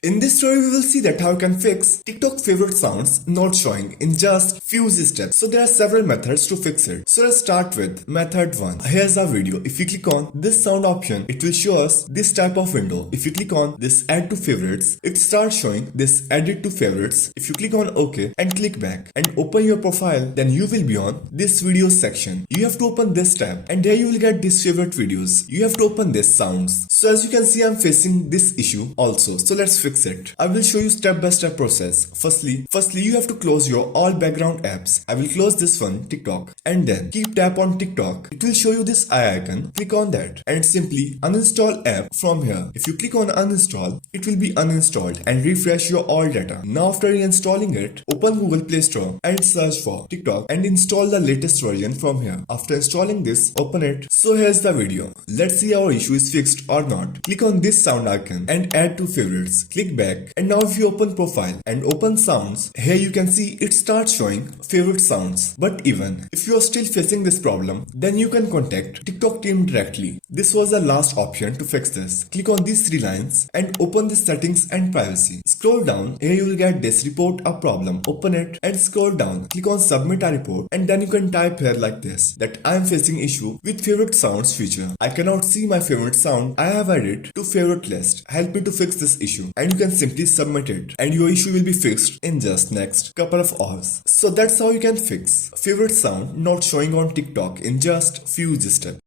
In this tutorial, we will see that how you can fix TikTok favorite sounds not showing in just few steps. So there are several methods to fix it. So let's start with method 1. Here's our video. If you click on this sound option, it will show us this type of window. If you click on this add to favorites, it starts showing this edit to favorites. If you click on OK and click back and open your profile, then you will be on this video section. You have to open this tab and there you will get these favorite videos. You have to open this sounds. So as you can see, I'm facing this issue also. So let's fix it. I will show you step-by-step process. Firstly, you have to close your all background apps. I will close this one, TikTok, and then keep tap on TikTok. It will show you this eye icon. Click on that and simply uninstall app from here. If you click on uninstall, it will be uninstalled and refresh your all data. Now after reinstalling it, open Google Play Store and search for TikTok and install the latest version from here. After installing this, open it. So here's the video. Let's see our issue is fixed or not. Click on this sound icon and add to favorites. Click back. And now if you open profile and open sounds, here you can see it starts showing favorite sounds. But even if you are still facing this problem, then you can contact TikTok team directly. This was the last option to fix this. Click on these three lines and open the settings and privacy. Scroll down, here you will get this report a problem. Open it and scroll down. Click on submit a report and then you can type here like this that I am facing issue with favorite sounds feature. I cannot see my favorite sound. I have added to favorite list. Help me to fix this issue. And you can simply submit it and your issue will be fixed in just next couple of hours. So that's how you can fix favorite sound not showing on TikTok in just few steps.